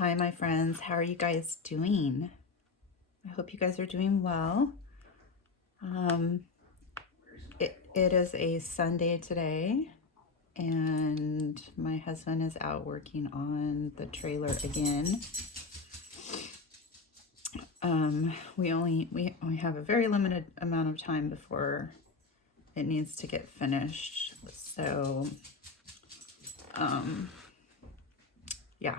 Hi, my friends. How are you guys doing? I hope you guys are doing well. It is a Sunday today, and my husband is out working on the trailer again. We only have a very limited amount of time before it needs to get finished. So, yeah,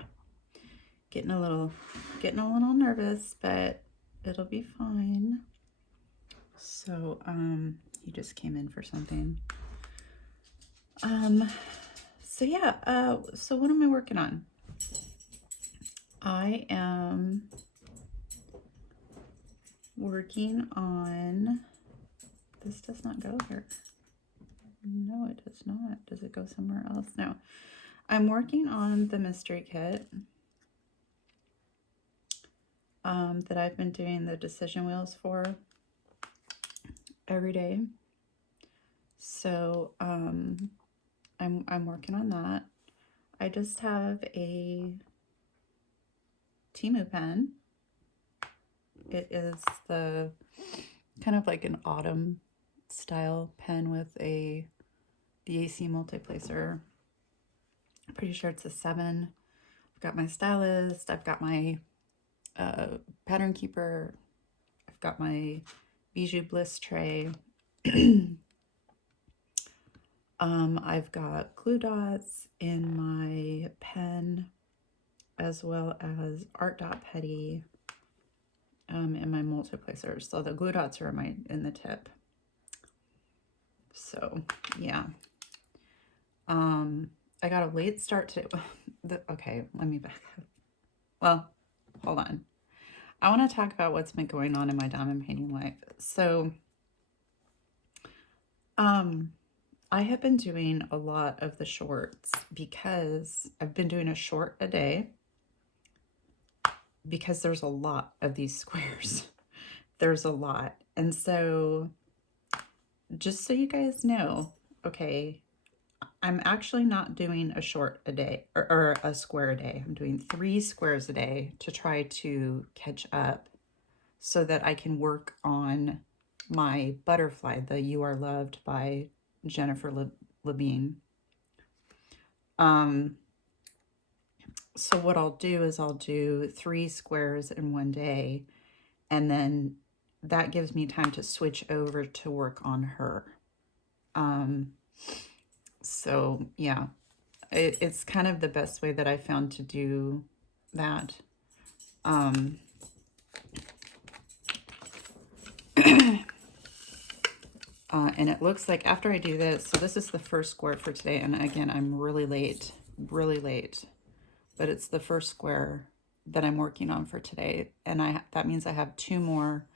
getting a little nervous, but it'll be fine. So, he just came in for something. So yeah, so what am I working on? I am working on, this does not go here. No, it does not. Does it go somewhere else? No. I'm working on the mystery kit that I've been doing the decision wheels for every day. So I'm working on that. I just have a Temu pen. It is the kind of like an autumn style pen with the AC multiplacer. I'm pretty sure it's a 7. I've got my stylist. I've got my pattern keeper. I've got my Bijou Bliss tray. I've got glue dots in my pen, as well as art dot petty in my multiplacers. So the glue dots are in the tip. So yeah. I got a late start to okay, let me back up. Well, hold on. I want to talk about what's been going on in my diamond painting life. So I have been doing a lot of the shorts because I've been doing a short a day because there's a lot of these squares. There's a lot. And so just so you guys know, okay, I'm actually not doing a short a day or a square a day. I'm doing 3 squares a day to try to catch up so that I can work on my butterfly, the You Are Loved by Jennifer Labine. So what I'll do is I'll do 3 squares in one day, and then that gives me time to switch over to work on her. So yeah, it's kind of the best way that I found to do that. And it looks like after I do this, so this is the first square for today, and again, I'm really late, but it's the first square that I'm working on for today, and that means I have 2 more.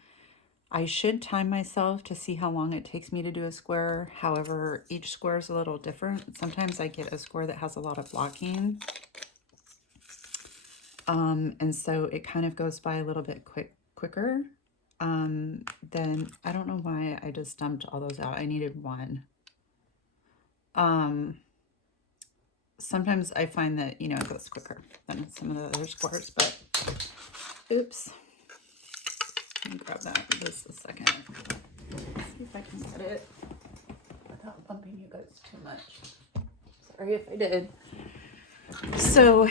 I should time myself to see how long it takes me to do a square. However, each square is a little different. Sometimes I get a square that has a lot of blocking. And so it kind of goes by a little bit quicker. Then I don't know why I just dumped all those out. I needed 1. Sometimes I find that, you know, it goes quicker than some of the other squares, but oops. Let me grab that just a second. Let's see if I can get it without bumping you guys too much. Sorry if I did. So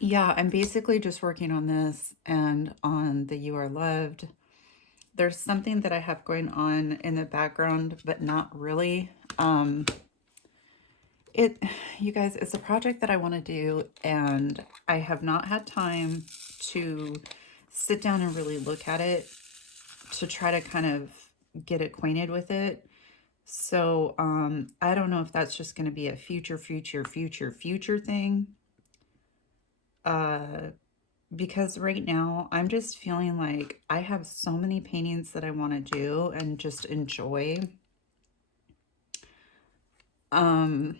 yeah, I'm basically just working on this and on the You Are Loved. There's something that I have going on in the background, but not really. You guys, it's a project that I want to do, and I have not had time to sit down and really look at it to try to kind of get acquainted with it. So I don't know if that's just going to be a future thing. Because right now I'm just feeling like I have so many paintings that I want to do and just enjoy. I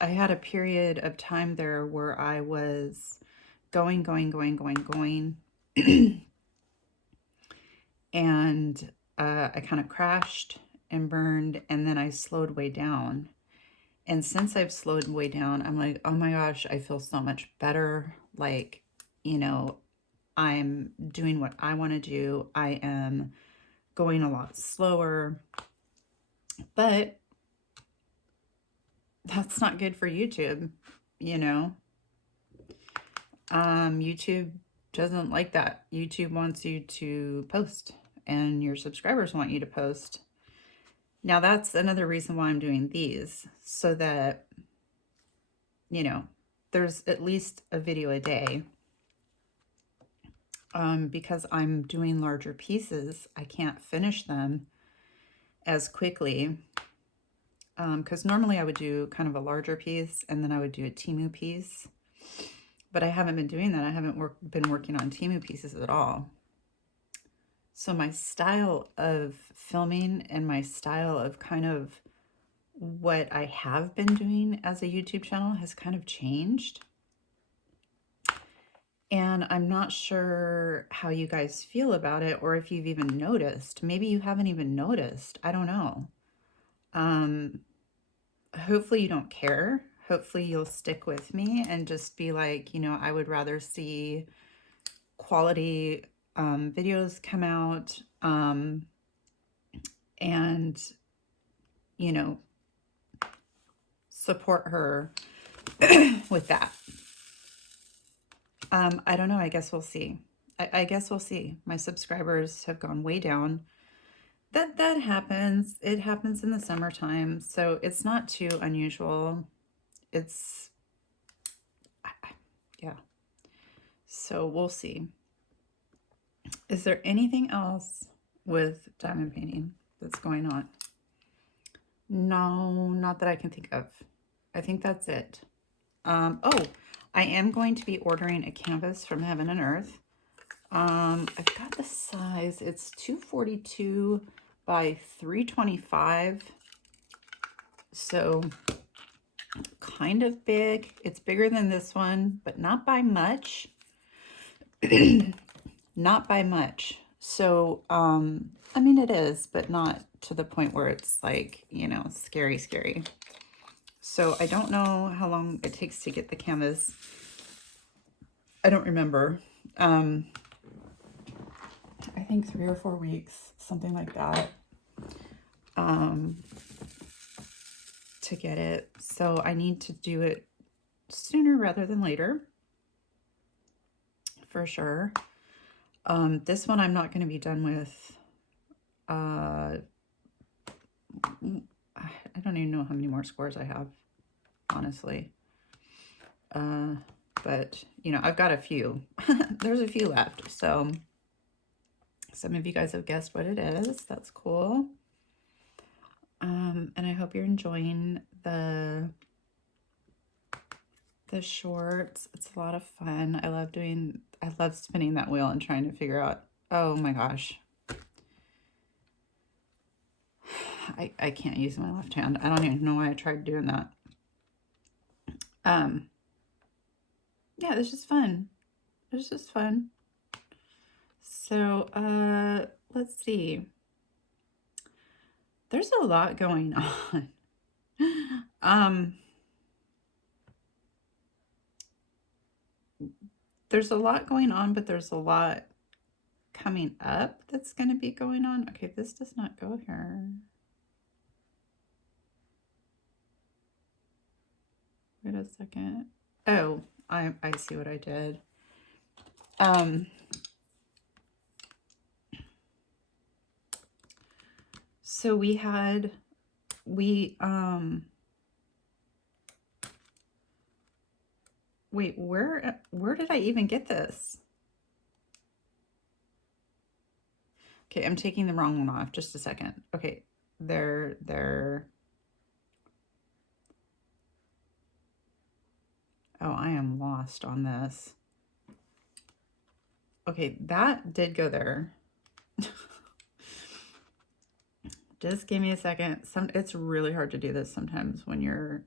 had a period of time there where I was going. And I kind of crashed and burned, and then I slowed way down. And since I've slowed way down, I'm like, oh my gosh, I feel so much better. Like, you know, I'm doing what I want to do. I am going a lot slower, but that's not good for YouTube, you know. YouTube doesn't like that. YouTube wants you to post, and your subscribers want you to post. Now that's another reason why I'm doing these, so that, you know, there's at least a video a day. Because I'm doing larger pieces, I can't finish them as quickly. Because normally I would do kind of a larger piece and then I would do a Temu piece. But I haven't been doing that. I haven't been working on Temu pieces at all. So my style of filming and my style of kind of what I have been doing as a YouTube channel has kind of changed. And I'm not sure how you guys feel about it, or if you've even noticed. Maybe you haven't even noticed. I don't know. Hopefully you don't care. Hopefully you'll stick with me and just be like, you know, I would rather see quality videos come out, and, you know, support her with that. I don't know. I guess we'll see. I guess we'll see. My subscribers have gone way down. That happens. It happens in the summertime, so it's not too unusual. It's, yeah. So we'll see. Is there anything else with diamond painting that's going on? No, not that I can think of. I think that's it. Oh, I am going to be ordering a canvas from Heaven and Earth. I've got the size. It's 242 by 325. So kind of big. It's bigger than this one, but not by much. Not by much. So, I mean, it is, but not to the point where it's like, you know, scary, scary. So I don't know how long it takes to get the canvas. I don't remember. I think 3 or 4 weeks, something like that, to get it. So I need to do it sooner rather than later, for sure. This one I'm not going to be done with. I don't even know how many more squares I have, honestly. But, you know, I've got a few. There's a few left. So some of you guys have guessed what it is. That's cool. And I hope you're enjoying the shorts. It's a lot of fun. I love spinning that wheel and trying to figure out, oh my gosh. I can't use my left hand. I don't even know why I tried doing that. Yeah, it's just fun. It's just fun. So, let's see. There's a lot going on. There's a lot going on, but there's a lot coming up that's going to be going on. Okay, this does not go here. Wait a second. Oh, I see what I did. So wait, where did I even get this? Okay, I'm taking the wrong one off. Just a second. Okay, there. Oh, I am lost on this. Okay, that did go there. Just give me a second. It's really hard to do this sometimes when you're,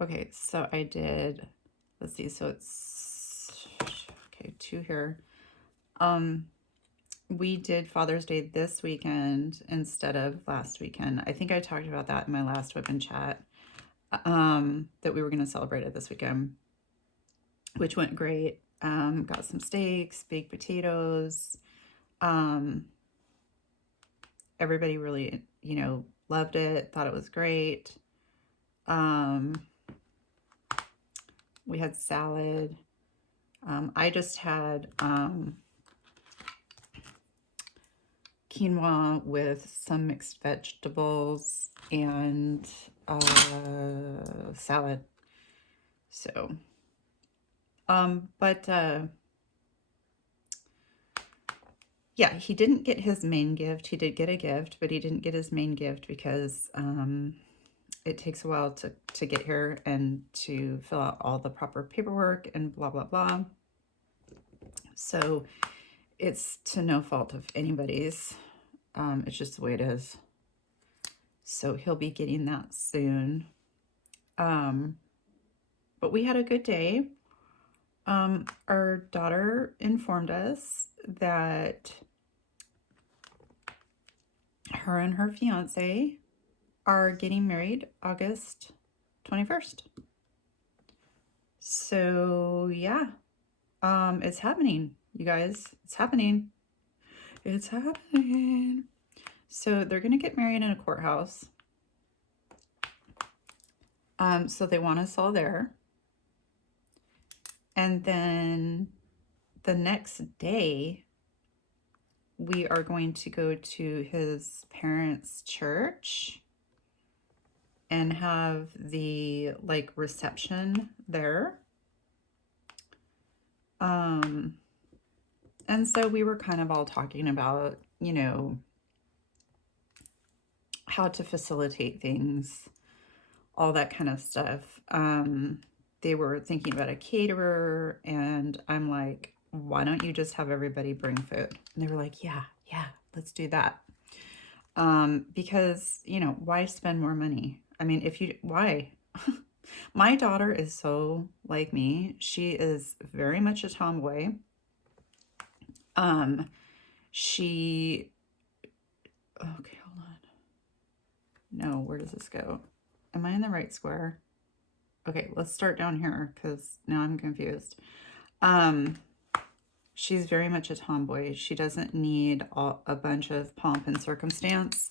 okay, so I did, let's see, so it's, okay, 2 here. we did Father's Day this weekend instead of last weekend. I think I talked about that in my last WIP and chat, that we were going to celebrate it this weekend, which went great. Got some steaks, baked potatoes. Everybody really, loved it, thought it was great. We had salad. I just had quinoa with some mixed vegetables and salad. So, yeah, he didn't get his main gift. He did get a gift, but he didn't get his main gift because it takes a while to get here and to fill out all the proper paperwork and blah, blah, blah. So it's to no fault of anybody's. It's just the way it is. So he'll be getting that soon. But we had a good day. Our daughter informed us that her and her fiance are getting married August 21st. So yeah, it's happening, you guys. It's happening. It's happening. So they're gonna get married in a courthouse. So they want us all there. And then the next day, we are going to go to his parents' church and have the reception there. And so we were kind of all talking about, how to facilitate things, all that kind of stuff. They were thinking about a caterer, and I'm like, why don't you just have everybody bring food? And they were like, yeah, let's do that. Because, why spend more money? I mean, why? My daughter is so like me. She is very much a tomboy. Okay, hold on. No, where does this go? Am I in the right square? Okay, let's start down here because now I'm confused. She's very much a tomboy. She doesn't need a bunch of pomp and circumstance,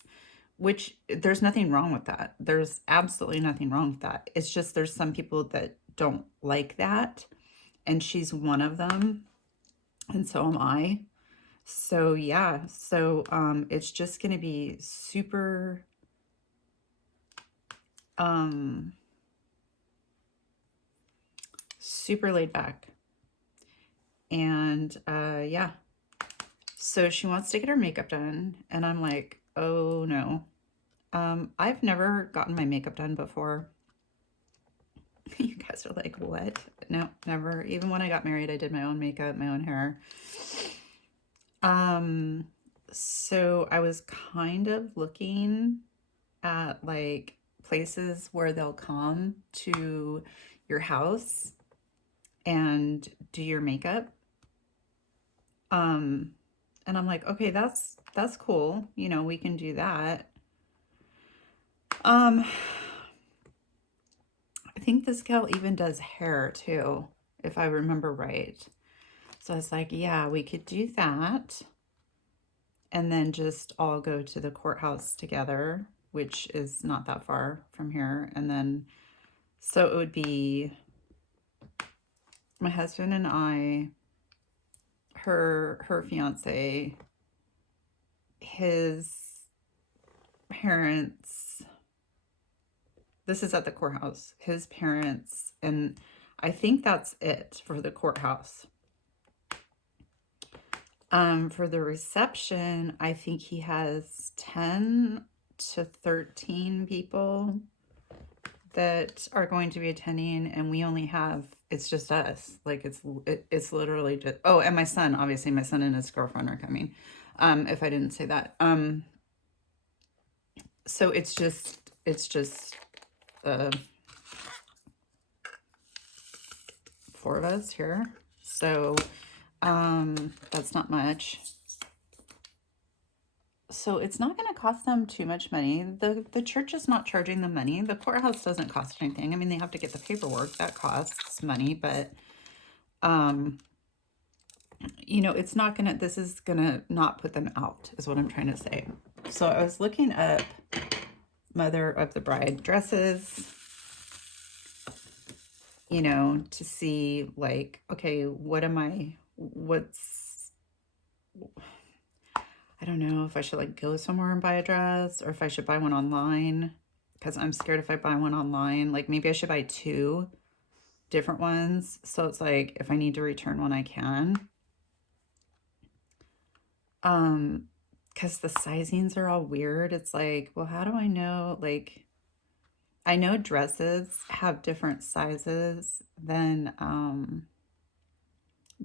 which there's nothing wrong with that. There's absolutely nothing wrong with that. It's just there's some people that don't like that, and she's one of them, and so am I. So yeah, it's just gonna be super super laid back. And yeah, so she wants to get her makeup done, and I'm like, oh no. I've never gotten my makeup done before. You guys are like, what? No, never. Even when I got married, I did my own makeup, my own hair. So I was kind of looking at places where they'll come to your house and do your makeup. And I'm like, okay, that's cool. We can do that. I think this gal even does hair too, if I remember right. So I was like, yeah, we could do that. And then just all go to the courthouse together, which is not that far from here. And then, so it would be my husband and I, her fiance, his parents. This is at the courthouse. His parents, and I think that's it for the courthouse. For the reception, I think he has 10 to 13 people that are going to be attending, and we only have, it's just us. It's literally just, oh, and my son, obviously my son and his girlfriend are coming. If I didn't say that. So it's just 4 of us here. So, that's not much. So it's not going to cost them too much money. The church is not charging them money. The courthouse doesn't cost anything. I mean, they have to get the paperwork. That costs money, but, you know, it's not going to, this is going to not put them out, is what I'm trying to say. So I was looking up mother of the bride dresses, you know, to see like, okay, I don't know if I should like go somewhere and buy a dress or if I should buy one online, because I'm scared if I buy one online, like maybe I should buy 2 different ones. So it's like, if I need to return one, I can. Because the sizings are all weird. It's like, well, how do I know? Like, I know dresses have different sizes than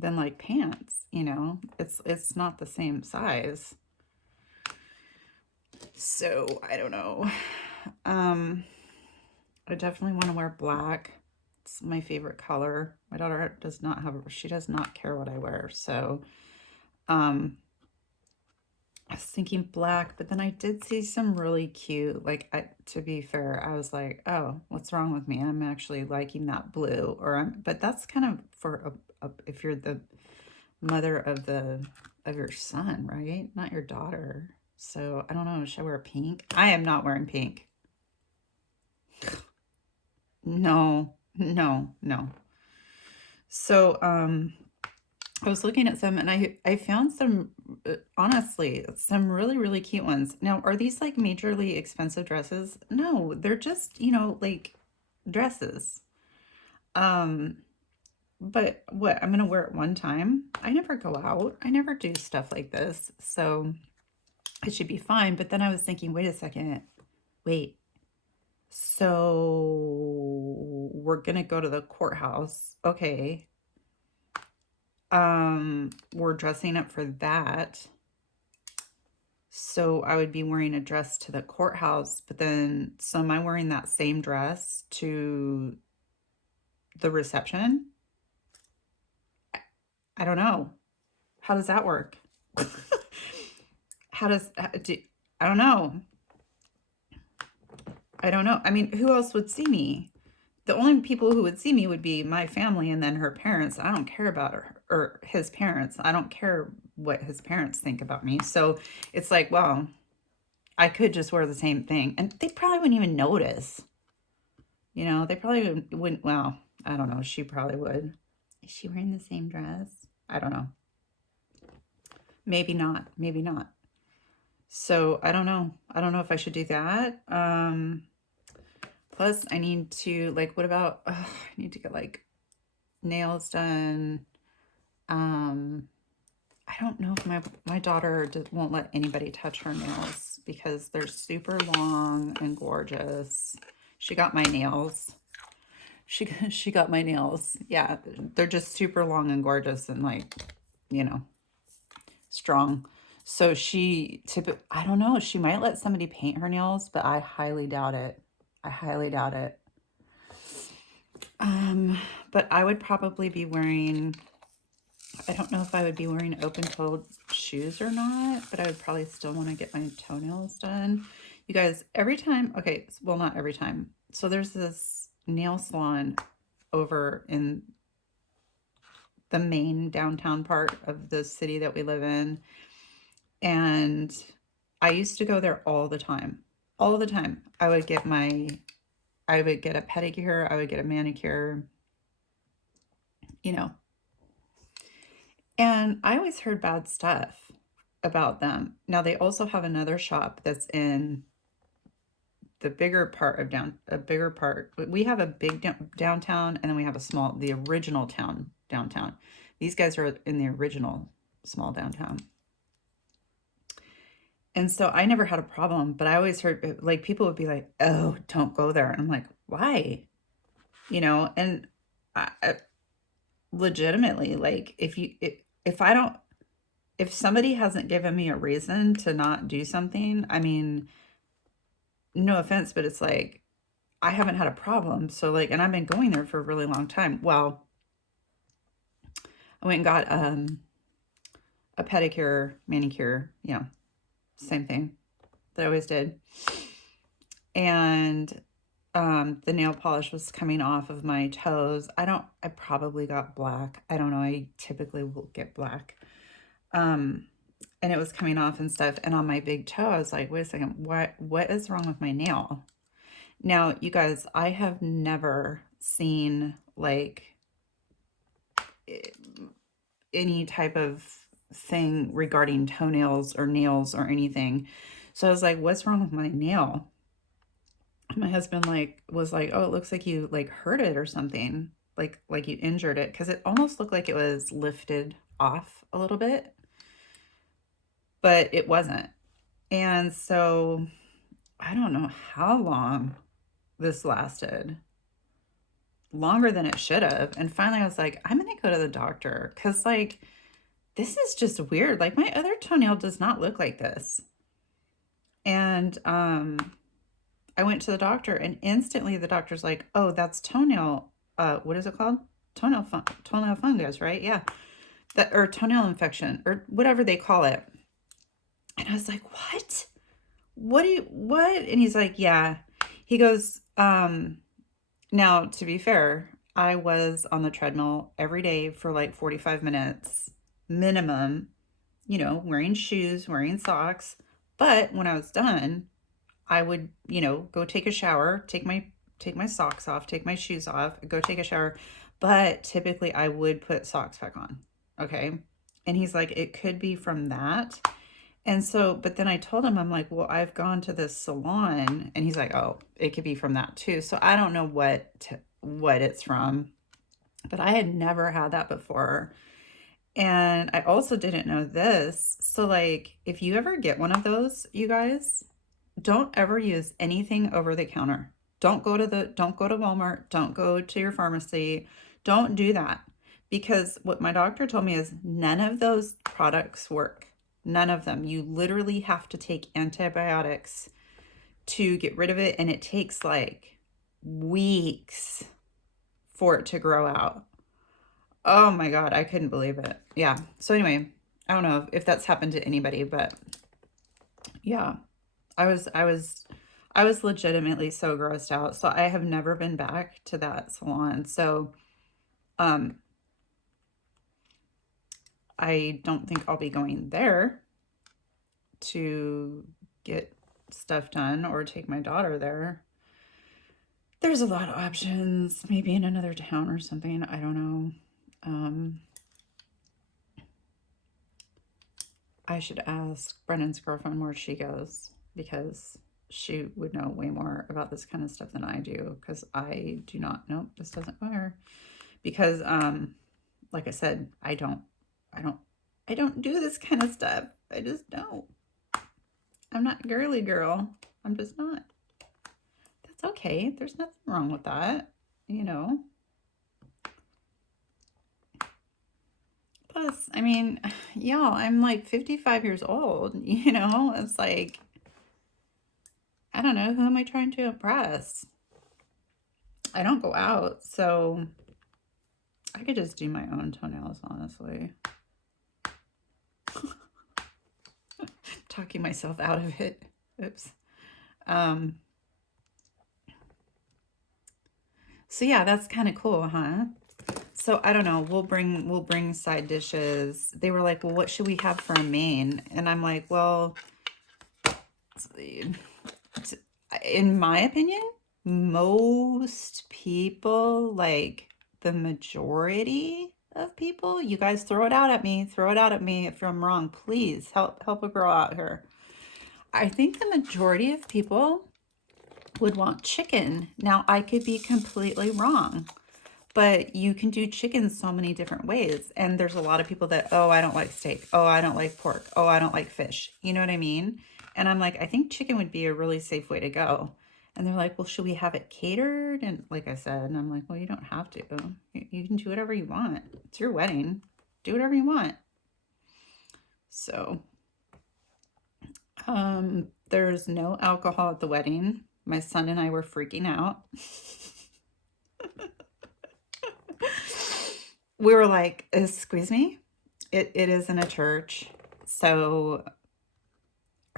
like pants, you know, it's not the same size. So I don't know. I definitely want to wear black. It's my favorite color. My daughter does not have, she does not care what I wear. So, I was thinking black, but then I did see some really cute, like, to be fair, I was like, oh, what's wrong with me? I'm actually liking that blue, but that's kind of for if you're the mother of your son, right? Not your daughter. So I don't know, should I wear pink? I am not wearing pink. No, no, no. So, I was looking at some and I found some, honestly, some really, really cute ones. Now, are these like majorly expensive dresses? No, they're just, you know, like dresses. But what, I'm going to wear it one time. I never go out. I never do stuff like this. So it should be fine. But then I was thinking, wait a second. Wait. So we're going to go to the courthouse. Okay. We're dressing up for that. So I would be wearing a dress to the courthouse, but then, so am I wearing that same dress to the reception? I don't know. How does that work? I don't know. I don't know. I mean, who else would see me? The only people who would see me would be my family and then her parents. I don't care about her or his parents. I don't care what his parents think about me. So it's like, well, I could just wear the same thing and they probably wouldn't even notice. You know, they probably wouldn't. Well, I don't know. She probably would. Is she wearing the same dress? I don't know. Maybe not. Maybe not. So I don't know. I don't know if I should do that. Plus I need to, like, what about, I need to get like nails done. I don't know if my daughter won't let anybody touch her nails because they're super long and gorgeous. She got my nails. She got my nails. Yeah, they're just super long and gorgeous and like, you know, strong. So I don't know, she might let somebody paint her nails, but I highly doubt it. I highly doubt it. But I would probably be wearing, I don't know if I would be wearing open-toed shoes or not, but I would probably still want to get my toenails done. You guys, every time, okay, well, not every time. So there's this nail salon over in the main downtown part of the city that we live in. And I used to go there all the time. All the time. I would get a pedicure, I would get a manicure, you know. And I always heard bad stuff about them. Now they also have another shop that's in the bigger part of We have a big downtown and then we have the original downtown. These guys are in the original small downtown. And so I never had a problem, but I always heard like people would be like, oh, don't go there. And I'm like, why? You know, and I legitimately, like if somebody hasn't given me a reason to not do something, I mean, no offense, but it's like, I haven't had a problem. So like, and I've been going there for a really long time. Well, I went and got a pedicure, manicure, you know, Same thing that I always did. And the nail polish was coming off of my toes. I probably got black. I don't know. I typically will get black. And it was coming off and stuff. And on my big toe, I was like, wait a second, what is wrong with my nail? Now, you guys, I have never seen like any type of thing regarding toenails or nails or anything. So I was like, what's wrong with my nail? My husband was like, oh, it looks like you like hurt it or something, like you injured it, because it almost looked like it was lifted off a little bit, but it wasn't. And so I don't know how long this lasted, longer than it should have. And finally I was like, I'm gonna go to the doctor, because like this is just weird. Like my other toenail does not look like this. And I went to the doctor, and instantly the doctor's like, oh, that's toenail, what is it called? Toenail fungus, right? Yeah. That, or toenail infection, or whatever they call it. And I was like, what? What? And he's like, yeah. He goes, now, to be fair, I was on the treadmill every day for like 45 minutes minimum, you know, wearing shoes, wearing socks. But when I was done, I would, you know, go take a shower, take my socks off, take my shoes off, go take a shower. But typically I would put socks back on. Okay. And he's like, it could be from that. And so, but then I told him, I'm like, well, I've gone to this salon, and he's like, oh, it could be from that too. So I don't know what it's from, but I had never had that before. And I also didn't know this. So like, if you ever get one of those, you guys, don't ever use anything over the counter. Don't go to Walmart. Don't go to your pharmacy. Don't do that. Because what my doctor told me is none of those products work. None of them. You literally have to take antibiotics to get rid of it. And it takes like weeks for it to grow out. Oh my God, I couldn't believe it. Yeah. So anyway, I don't know if that's happened to anybody, but yeah, I was legitimately so grossed out. So I have never been back to that salon. So, I don't think I'll be going there to get stuff done or take my daughter there. There's a lot of options, maybe in another town or something. I don't know. I should ask Brennan's girlfriend where she goes, because she would know way more about this kind of stuff than I do, because I do not know. This doesn't go here. Because, like I said, I don't do this kind of stuff. I just don't. I'm not girly girl. I'm just not. That's okay. There's nothing wrong with that, you know. Plus, I mean, y'all, I'm like 55 years old, you know. It's like, I don't know, who am I trying to impress? I don't go out, so I could just do my own toenails, honestly. Talking myself out of it. Oops. So yeah, that's kind of cool, huh? So I don't know, we'll bring side dishes. They were like, well, what should we have for a main? And I'm like, well, in my opinion, most people, like the majority of people, you guys throw it out at me if I'm wrong, please help a girl out here. I think the majority of people would want chicken. Now I could be completely wrong, but you can do chicken so many different ways. And there's a lot of people that, oh, I don't like steak. Oh, I don't like pork. Oh, I don't like fish. You know what I mean? And I'm like, I think chicken would be a really safe way to go. And they're like, well, should we have it catered? And like I said, and I'm like, well, you don't have to. You can do whatever you want. It's your wedding. Do whatever you want. So, there's no alcohol at the wedding. My son and I were freaking out. We were like, excuse me? It is in a church. So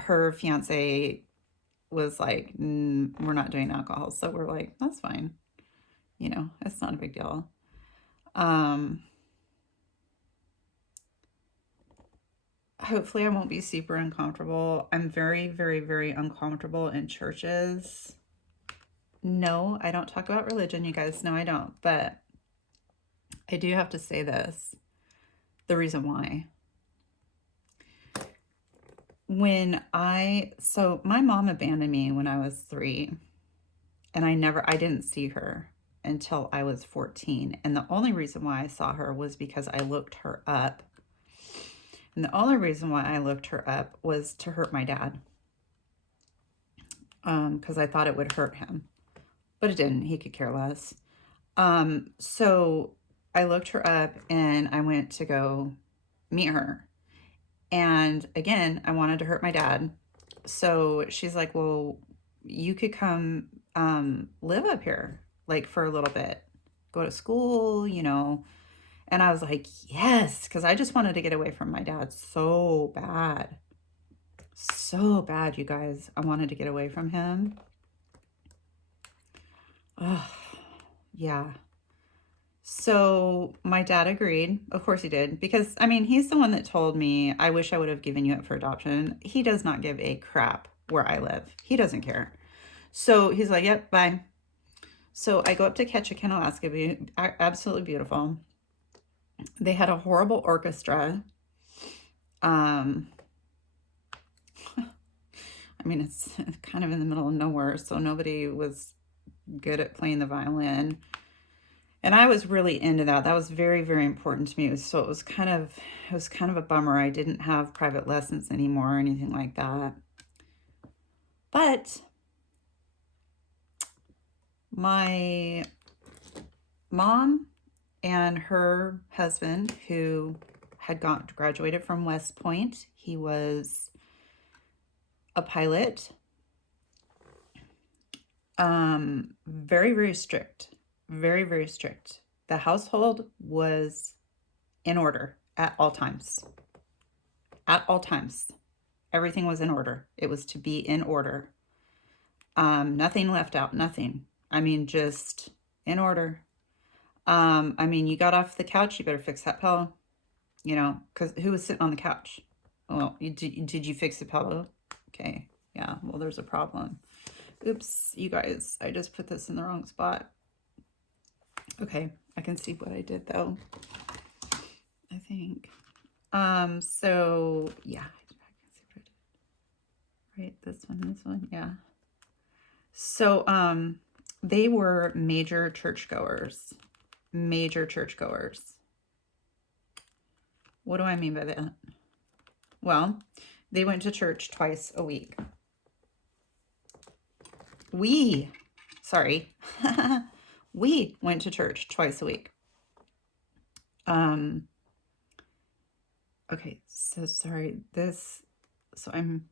her fiance was like, we're not doing alcohol. So we're like, that's fine. You know, it's not a big deal. Hopefully I won't be super uncomfortable. I'm very, very, very uncomfortable in churches. No, I don't talk about religion. You guys know I don't. But I do have to say this. The reason why. So my mom abandoned me when I was 3. And I didn't see her until I was 14. And the only reason why I saw her was because I looked her up. And the only reason why I looked her up was to hurt my dad. Because I thought it would hurt him. But it didn't. He could care less. So I looked her up and I went to go meet her. And again, I wanted to hurt my dad. So she's like, well, you could come live up here, like for a little bit, go to school, you know. And I was like, yes, because I just wanted to get away from my dad so bad. So bad, you guys. I wanted to get away from him. Oh, yeah. So my dad agreed. Of course he did. Because, I mean, he's the one that told me, I wish I would have given you up for adoption. He does not give a crap where I live. He doesn't care. So he's like, yep, bye. So I go up to Ketchikan, Alaska. Absolutely beautiful. They had a horrible orchestra. I mean, it's kind of in the middle of nowhere, so nobody was good at playing the violin. And I was really into that. That was very, very important to me. So it was kind of a bummer. I didn't have private lessons anymore or anything like that. But my mom and her husband, who had graduated from West Point, he was a pilot. Very, very strict. Very, very strict. The household was in order at all times. At all times. Everything was in order. It was to be in order. Nothing left out. Nothing. I mean, just in order. I mean, you got off the couch, you better fix that pillow. You know, because who was sitting on the couch? Well, did you fix the pillow? Okay. Yeah, well, there's a problem. Oops, you guys, I just put this in the wrong spot. Okay, I can see what I did though, I think. So yeah, right, this one, yeah. So, they were major churchgoers. Major churchgoers. What do I mean by that? Well, they went to church twice a week. We went to church twice a week. Okay, so sorry, so I'm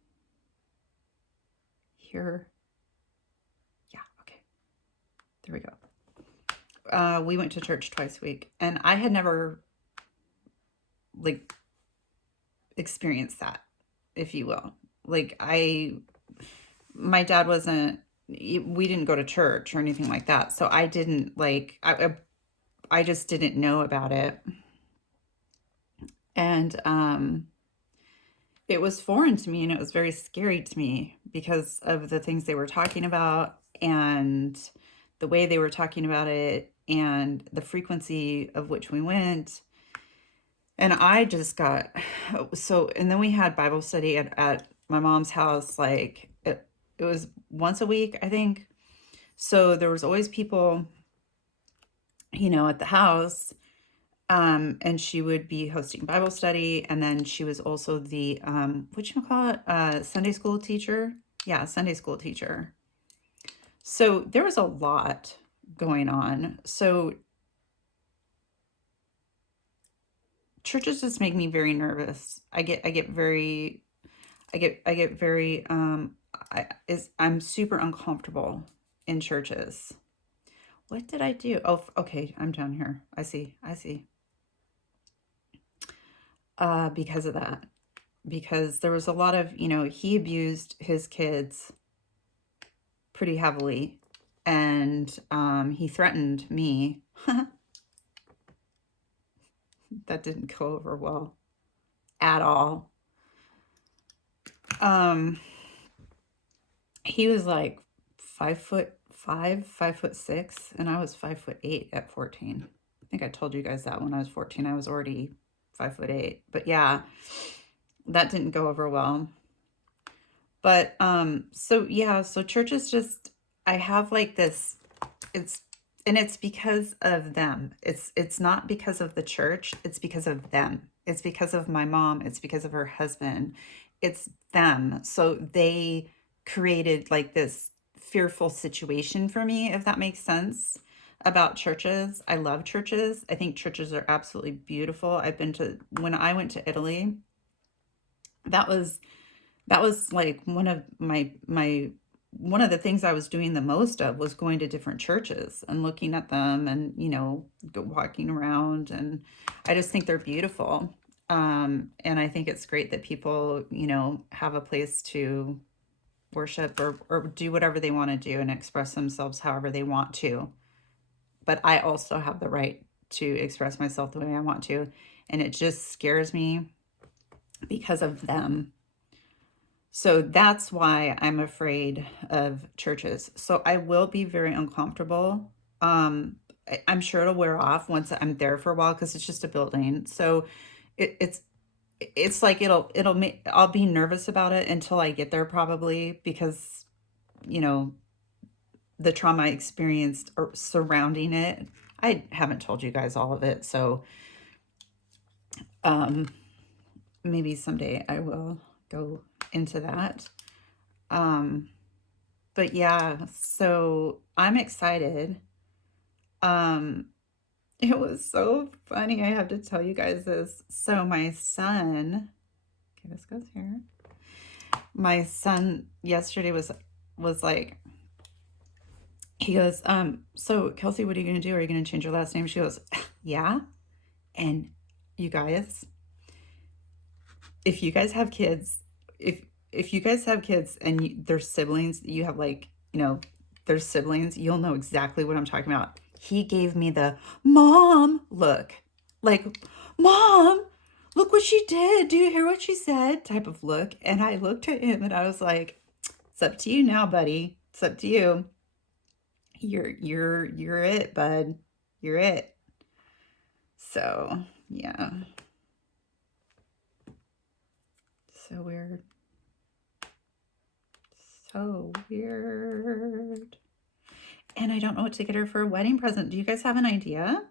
here. Yeah, okay. There we go. We went to church twice a week, and I had never, like, experienced that, if you will. Like, my dad wasn't, we didn't go to church or anything like that. So I didn't I just didn't know about it. And it was foreign to me, and it was very scary to me because of the things they were talking about and the way they were talking about it and the frequency of which we went. And I just got, and then we had Bible study at my mom's house, like, it was once a week, I think. So there was always people, you know, at the house. And she would be hosting Bible study. And then she was also the, whatchamacallit, Sunday school teacher. Yeah, Sunday school teacher. So there was a lot going on. So churches just make me very nervous. I'm super uncomfortable in churches. What did I do? Oh, okay, I'm down here. I see. Because of that. because there was a lot of, you know, he abused his kids pretty heavily, and he threatened me. That didn't go over well at all. He was like 5'5", 5'6", and I was 5'8" at 14. I think I told you guys that when I was 14, I was already 5'8". But yeah, that didn't go over well. But so yeah, so church is just, I have like this, it's because of them. It's not because of the church, it's because of them. It's because of my mom, it's because of her husband. It's them. So they created like this fearful situation for me, if that makes sense, about churches. I love churches. I think churches are absolutely beautiful. I've been to, when I went to Italy, that was like one of one of the things I was doing the most of was going to different churches and looking at them and, you know, walking around. And I just think they're beautiful. And I think it's great that people, you know, have a place to worship or do whatever they want to do and express themselves however they want to. But I also have the right to express myself the way I want to. And it just scares me because of them. So that's why I'm afraid of churches. So I will be very uncomfortable. I'm sure it'll wear off once I'm there for a while because it's just a building. So it's like it'll make, I'll be nervous about it until I get there probably, because, you know, the trauma I experienced or surrounding it. I haven't told you guys all of it, so maybe someday I will go into that. But yeah, so I'm excited. It was so funny. I have to tell you guys this. So my son, okay, this goes here. My son yesterday was like, he goes, so Kelsey, what are you going to do? Are you going to change your last name? She goes, yeah. And you guys, if you guys have kids, if you guys have kids and they're siblings, you have like, you know, they're siblings, you'll know exactly what I'm talking about. He gave me the mom look, like, Mom, look what she did. Do you hear what she said? Type of look. And I looked at him and I was like, it's up to you now, buddy. It's up to you. You're it, bud. You're it. So, yeah. So weird. So weird. And I don't know what to get her for a wedding present. Do you guys have an idea?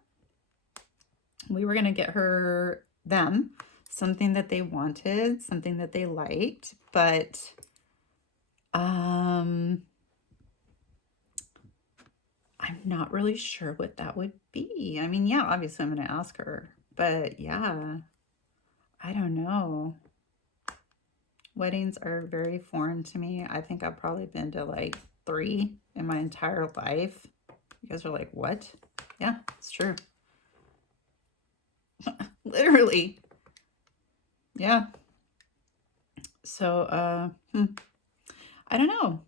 We were going to get them something that they wanted, something that they liked, but I'm not really sure what that would be. I mean, yeah, obviously I'm going to ask her, but yeah, I don't know. Weddings are very foreign to me. I think I've probably been to like 3 in my entire life. You guys are like, what? Yeah, it's true. Literally. Yeah. So, I don't know.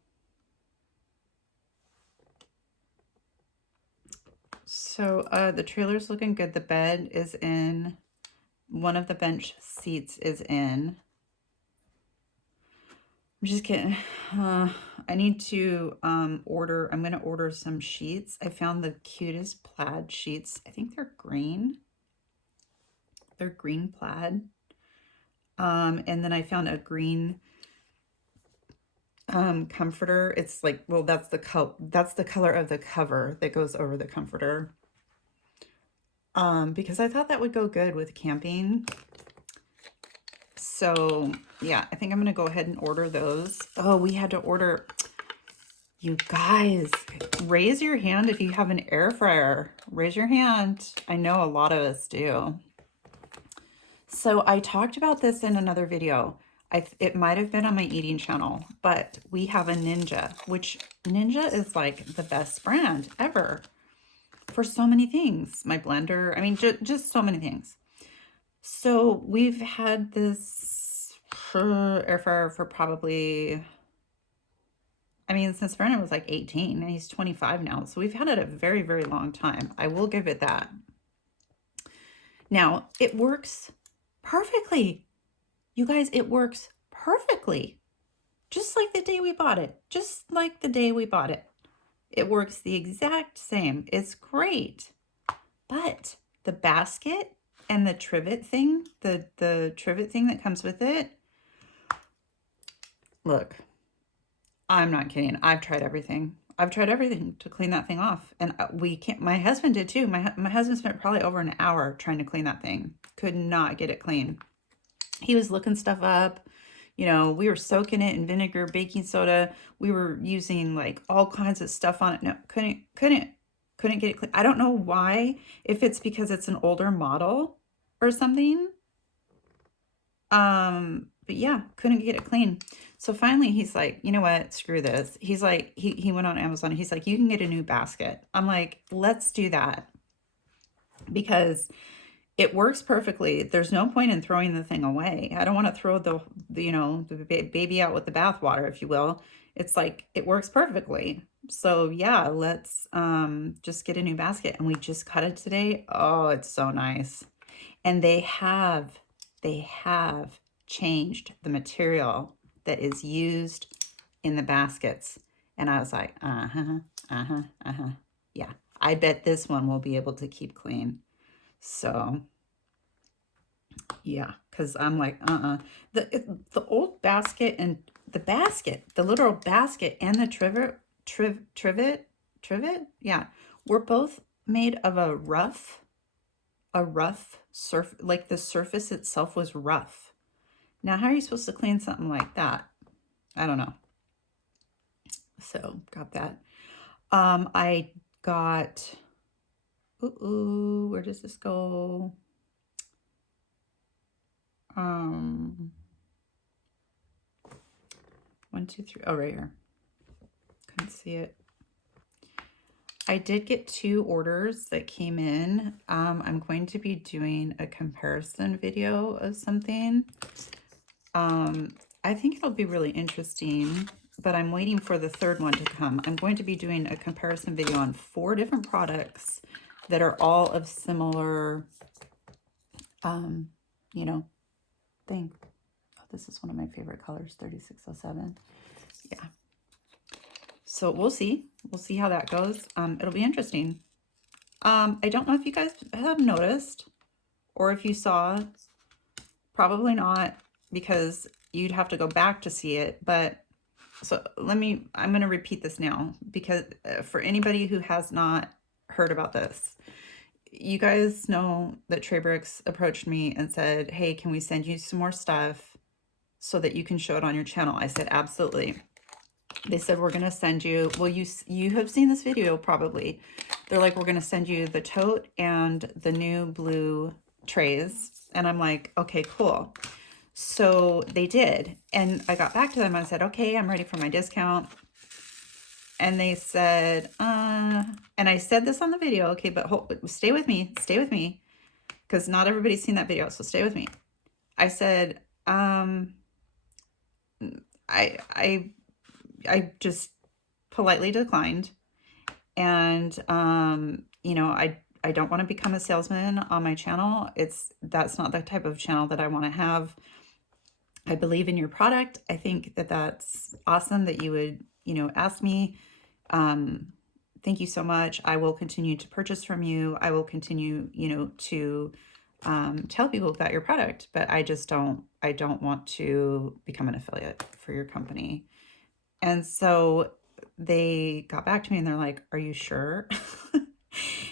So, the trailer's looking good. The bed is in. One of the bench seats is in. I'm just kidding. I need to order. I'm going to order some sheets. I found the cutest plaid sheets. I think they're green. They're green plaid. And then I found a green comforter. It's like, well, that's the color of the cover that goes over the comforter. Because I thought that would go good with camping. So yeah, I think I'm gonna go ahead and order those. Oh, we had to order. You guys, raise your hand if you have an air fryer. Raise your hand. I know a lot of us do. So I talked about this in another video. It might have been on my eating channel, but we have a Ninja, which Ninja is like the best brand ever for so many things. My blender, I mean, just so many things. So we've had this air fryer for probably, I mean, since Brennan was like 18 and he's 25 now. So we've had it a very, very long time. I will give it that. Now, it works perfectly. You guys, it works perfectly. Just like the day we bought it. Just like the day we bought it. It works the exact same. It's great. But the basket and the trivet thing, the trivet thing that comes with it, look, I'm not kidding. I've tried everything. I've tried everything to clean that thing off. And we can't, my husband did too. My husband spent probably over an hour trying to clean that thing. Could not get it clean. He was looking stuff up. You know, we were soaking it in vinegar, baking soda. We were using like all kinds of stuff on it. No, couldn't get it clean. I don't know why, if it's because it's an older model or something. But yeah, couldn't get it clean. So finally he's like, you know what, screw this. He's like, he went on Amazon. He's like, you can get a new basket. I'm like, let's do that. Because it works perfectly. There's no point in throwing the thing away. I don't want to throw the you know, the baby out with the bathwater, if you will. It's like, it works perfectly. So yeah, let's just get a new basket. And we just cut it today. Oh, it's so nice. And they have changed the material that is used in the baskets. And I was like, yeah, I bet this one will be able to keep clean. So yeah, because I'm like, the old basket and the literal basket and the trivet, yeah, were both made of a rough surface, like the surface itself was rough. Now, how are you supposed to clean something like that? I don't know. So got that. I got, where does this go? 1, 2, 3. Oh, right here. Couldn't see it. I did get 2 orders that came in. I'm going to be doing a comparison video of something. I think it'll be really interesting, but I'm waiting for the 3rd one to come. I'm going to be doing a comparison video on 4 different products that are all of similar, you know, thing. Oh, this is one of my favorite colors, 3607. Yeah. So we'll see. We'll see how that goes. It'll be interesting. I don't know if you guys have noticed or if you saw, probably not, because you'd have to go back to see it. But so I'm going to repeat this now, because for anybody who has not heard about this, you guys know that Trey Bricks approached me and said, hey, can we send you some more stuff so that you can show it on your channel? I said, absolutely. They said, we're going to send you, well, you have seen this video probably. They're like, we're going to send you the tote and the new blue trays. And I'm like, okay, cool. So they did. And I got back to them. I said, okay, I'm ready for my discount. And they said, and I said this on the video, okay, but stay with me, because not everybody's seen that video, so stay with me. I said, I just politely declined. And, you know, I don't want to become a salesman on my channel. That's not the type of channel that I want to have. I believe in your product. I think that that's awesome that you would, you know, ask me. Thank you so much. I will continue to purchase from you. I will continue, you know, to tell people about your product, but I don't want to become an affiliate for your company. And so they got back to me and they're like, are you sure?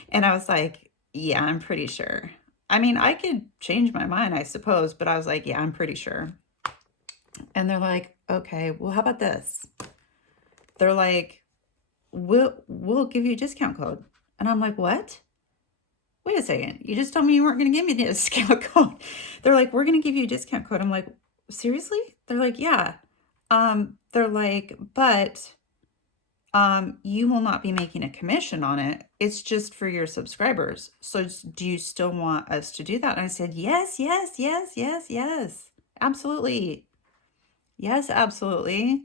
And I was like, yeah, I'm pretty sure. I mean, I could change my mind, I suppose, but I was like, yeah, I'm pretty sure. And they're like, okay, well, how about this? They're like, we'll give you a discount code. And I'm like, what? Wait a second. You just told me you weren't going to give me the discount code. They're like, we're going to give you a discount code. I'm like, seriously? They're like, yeah. They're like, but you will not be making a commission on it. It's just for your subscribers. So do you still want us to do that? And I said, yes, yes, yes, yes, yes, absolutely. Yes, absolutely.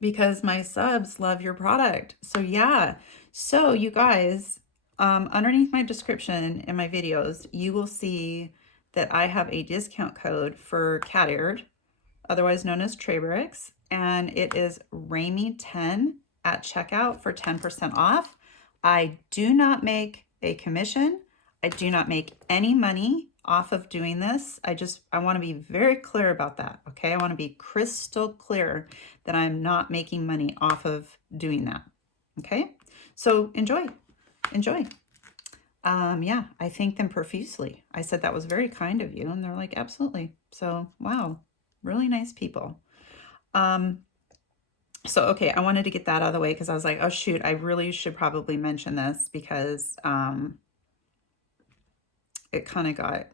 Because my subs love your product. So yeah. So you guys, underneath my description in my videos, you will see that I have a discount code for Catar, otherwise known as Traybricks, and it is Ramy10 at checkout for 10% off. I do not make a commission. I do not make any money off of doing this. I want to be very clear about that, okay? I want to be crystal clear that I'm not making money off of doing that, okay? So enjoy. Yeah, I thank them profusely. I said that was very kind of you, and they're like, absolutely. So, wow, really nice people. So, okay, I wanted to get that out of the way because I was like, oh shoot, I really should probably mention this because it kind of got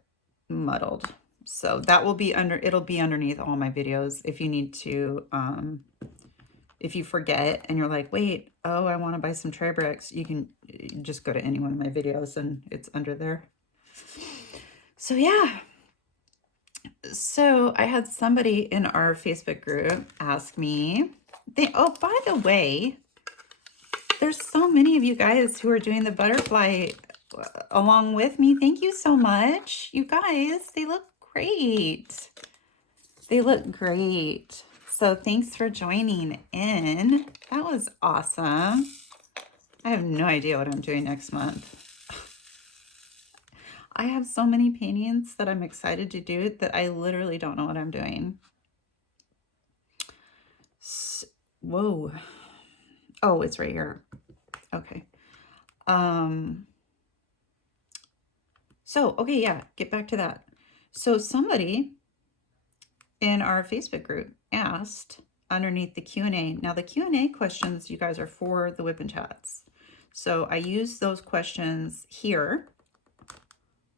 muddled. So that will be it'll be underneath all my videos if you need to, if you forget and you're like, wait, oh, I want to buy some tray bricks, you can just go to any one of my videos and it's under there. So yeah. So I had somebody in our Facebook group ask me, oh, by the way, there's so many of you guys who are doing the butterfly along with me. Thank you so much. You guys, they look great. They look great. So thanks for joining in. That was awesome. I have no idea what I'm doing next month. I have so many paintings that I'm excited to do that I literally don't know what I'm doing. Whoa. Oh, it's right here. Okay. So, okay, yeah, get back to that. So somebody in our Facebook group asked underneath the Q&A. Now the Q&A questions, you guys, are for the WIP and chats. So I use those questions here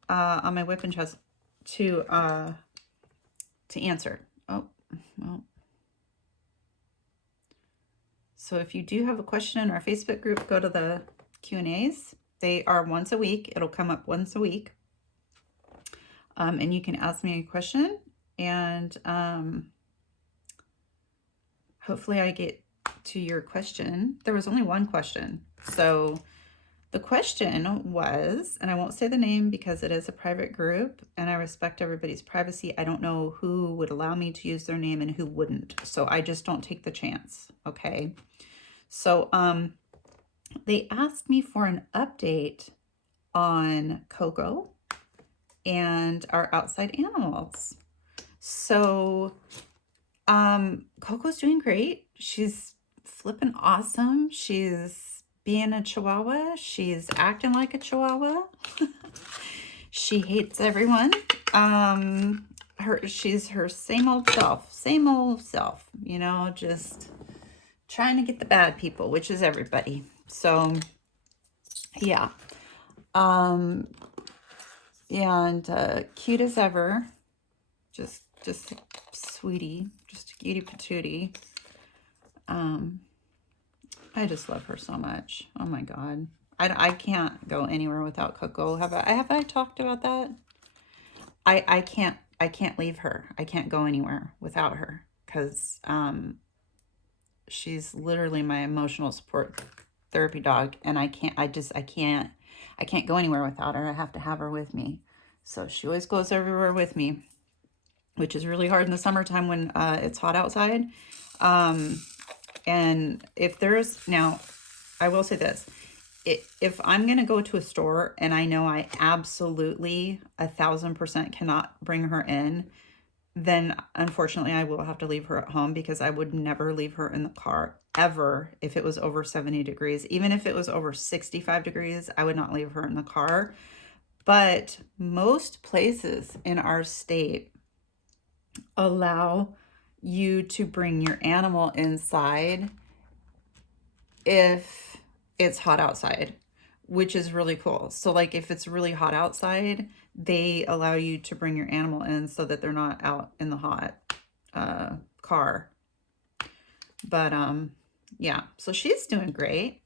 on my WIP and chats to answer. Oh, well. So if you do have a question in our Facebook group, go to the Q&As. They are once a week. It'll come up once a week. And you can ask me a question, and hopefully I get to your question. There was only one question. So the question was, and I won't say the name because it is a private group and I respect everybody's privacy. I don't know who would allow me to use their name and who wouldn't. So I just don't take the chance. Okay. So they asked me for an update on Coco and our outside animals. So Coco's doing great. She's flipping awesome. She's being a chihuahua. She's acting like a chihuahua. She hates everyone. She's her same old self, you know, just trying to get the bad people, which is everybody. So yeah. And cute as ever. Just sweetie, just a cutie patootie. I just love her so much. Oh my God. I can't go anywhere without Coco. Have I talked about that? I can't leave her. I can't go anywhere without her because she's literally my emotional support therapy dog, and I can't go anywhere without her. I have to have her with me. So she always goes everywhere with me, which is really hard in the summertime when it's hot outside. And if now, I will say this, if I'm going to go to a store and I know I absolutely 1000% cannot bring her in, then unfortunately I will have to leave her at home, because I would never leave her in the car ever if it was over 70 degrees. Even if it was over 65 degrees, I would not leave her in the car. But most places in our state allow you to bring your animal inside if it's hot outside, which is really cool. So like if it's really hot outside, they allow you to bring your animal in so that they're not out in the hot car. But yeah, so she's doing great.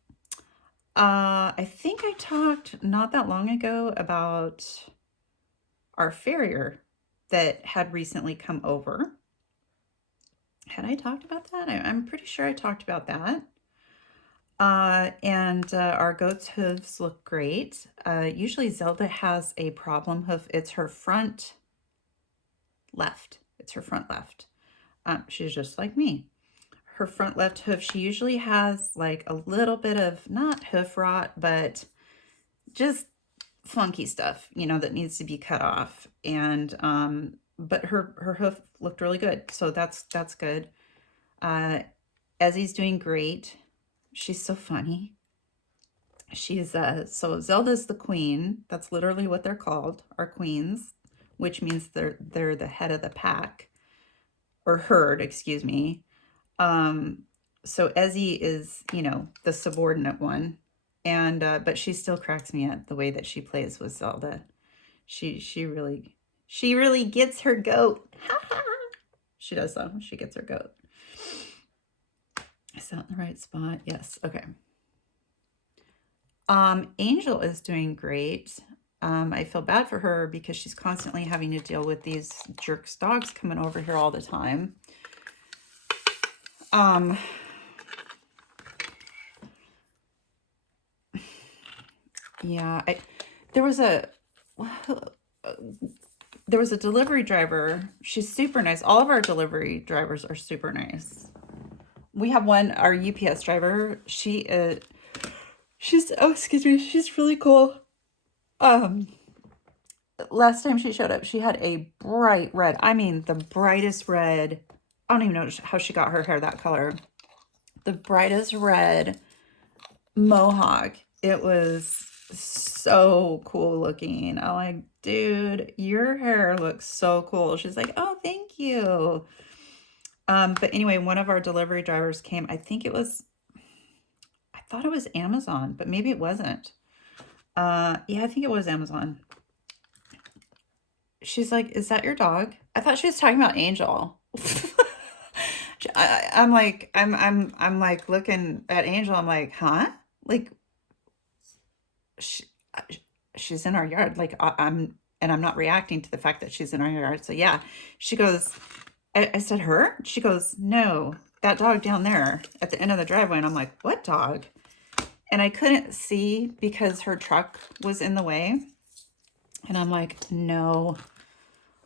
I think I talked not that long ago about our farrier that had recently come over. Had I talked about that? I'm pretty sure I talked about that. And our goat's hooves look great. Usually Zelda has a problem hoof. It's her front left. It's her front left. She's just like me. Her front left hoof, she usually has like a little bit of, not hoof rot, but just funky stuff, you know, that needs to be cut off. And, but her hoof looked really good. So that's good. Ezzy's doing great. She's so funny. She's, so Zelda's the queen. That's literally what they're called, our queens, which means they're the head of the pack, or herd, excuse me. So Ezzy is, you know, the subordinate one. And, but she still cracks me up the way that she plays with Zelda. She really gets her goat. She does though. She gets her goat. Is that in the right spot? Yes. Okay. Angel is doing great. I feel bad for her because she's constantly having to deal with these jerks dogs coming over here all the time. Yeah, there was a delivery driver. She's super nice. All of our delivery drivers are super nice. We have one, our UPS driver. She's oh, excuse me, she's really cool. Last time she showed up, she had a bright red, I mean the brightest red. I don't even know how she got her hair that color. The brightest red mohawk. It was so cool looking. I'm like, dude, your hair looks so cool. She's like, oh, thank you. But anyway, one of our delivery drivers came. I thought it was Amazon, but maybe it wasn't. Yeah, I think it was Amazon. She's like, is that your dog? I thought she was talking about Angel. I'm like looking at Angel. I'm like, huh? Like, she's in our yard. Like, I'm not reacting to the fact that she's in our yard. So yeah, she goes, I said, her? She goes, no, that dog down there at the end of the driveway. And I'm like, what dog? And I couldn't see because her truck was in the way. And I'm like, no.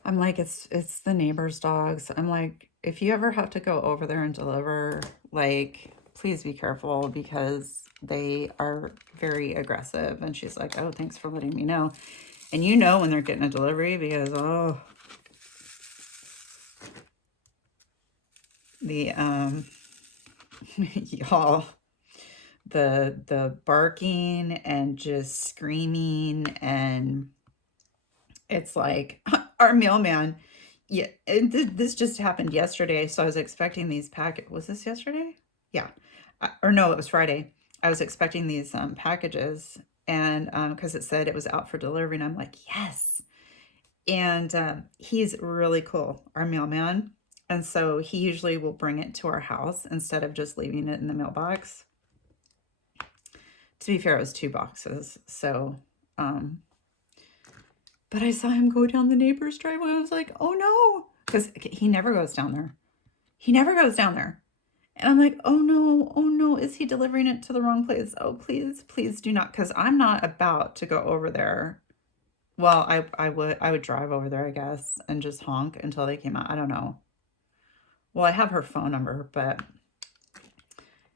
I'm like, it's the neighbor's dogs. I'm like, if you ever have to go over there and deliver, like, please be careful because they are very aggressive. And she's like, oh, thanks for letting me know. And you know when they're getting a delivery because, oh, the, y'all, the barking and just screaming, and it's like our mailman. Yeah, this just happened yesterday. So I was expecting these packets. Was this yesterday? Yeah. Or no, it was Friday. I was expecting these packages, and because it said it was out for delivery, and I'm like, yes. And he's really cool, our mailman. And so he usually will bring it to our house instead of just leaving it in the mailbox. To be fair, it was 2 boxes. So, but I saw him go down the neighbor's driveway. I was like, oh no, because he never goes down there. He never goes down there. And I'm like, oh no, is he delivering it to the wrong place? Oh, please, please do not, because I'm not about to go over there. Well, I would drive over there, I guess, and just honk until they came out. I don't know. Well, I have her phone number, but,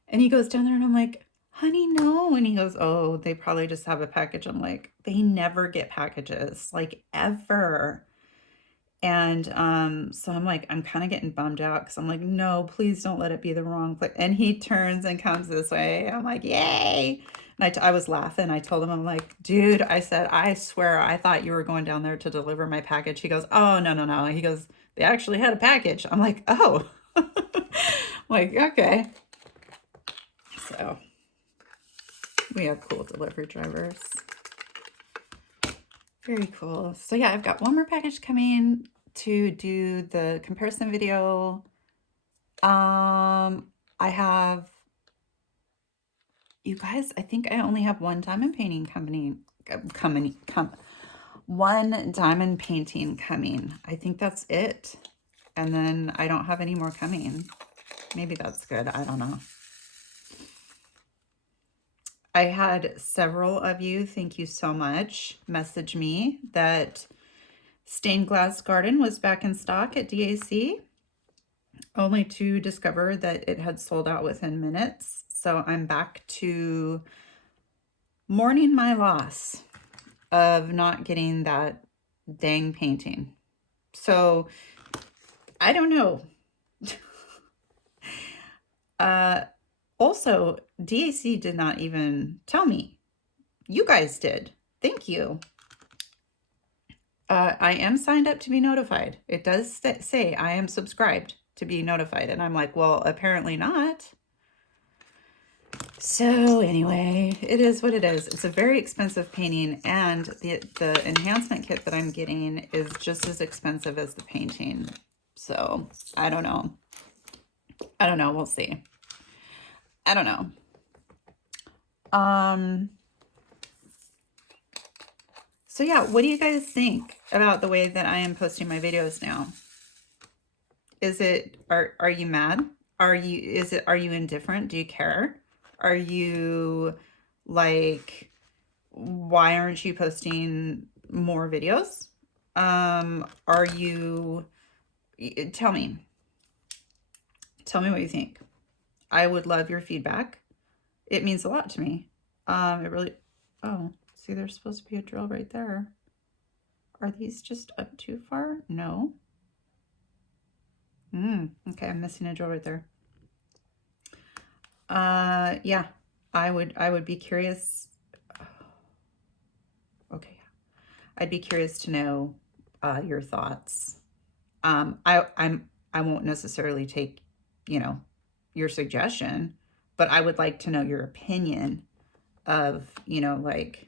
and he goes down there and I'm like, honey, no. And he goes, oh, they probably just have a package. I'm like, they never get packages, like, ever. And so I'm like, I'm kind of getting bummed out because I'm like, no, please don't let it be the wrong place. And he turns and comes this way. I'm like, yay. And I was laughing. I told him, I'm like, dude, I said, I swear, I thought you were going down there to deliver my package. He goes, oh, no. He goes, they actually had a package. I'm like, oh, like, okay. So we have cool delivery drivers. Very cool. So yeah, I've got one more package coming to do the comparison video. I have, you guys, I think I only have one diamond painting company. one diamond painting coming. I think that's it. And then I don't have any more coming. Maybe that's good. I don't know. I had several of you, thank you so much, message me that Stained Glass Garden was back in stock at DAC, only to discover that it had sold out within minutes. So I'm back to mourning my loss of not getting that dang painting. So I don't know. Also, DAC did not even tell me. You guys did. Thank you. I am signed up to be notified. It does say I am subscribed to be notified. And I'm like, well, apparently not. So anyway, it is what it is. It's a very expensive painting, and the enhancement kit that I'm getting is just as expensive as the painting. So I don't know. I don't know. We'll see. I don't know. So yeah, what do you guys think about the way that I am posting my videos now? Is it, are you mad? Are you indifferent? Do you care? Are you like, why aren't you posting more videos? Are you, tell me what you think. I would love your feedback. It means a lot to me. It really, oh, see, there's supposed to be a drill right there. Are these just up too far? No. Okay, I'm missing a drill right there. Yeah, I would be curious. Okay, I'd be curious to know your thoughts. I won't necessarily take, you know, your suggestion, but I would like to know your opinion of, you know, like,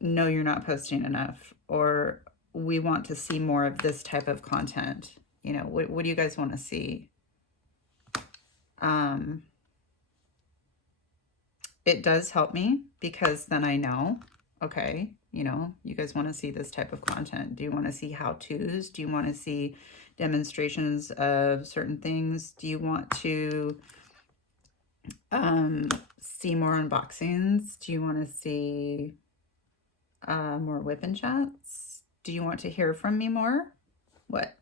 no, you're not posting enough, or we want to see more of this type of content. You know, what do you guys want to see? It does help me, because then I know, okay, you know, you guys want to see this type of content. Do you want to see how-tos? Do you want to see demonstrations of certain things? Do you want to see more unboxings? Do you want to see more WIP and chats? Do you want to hear from me more? What?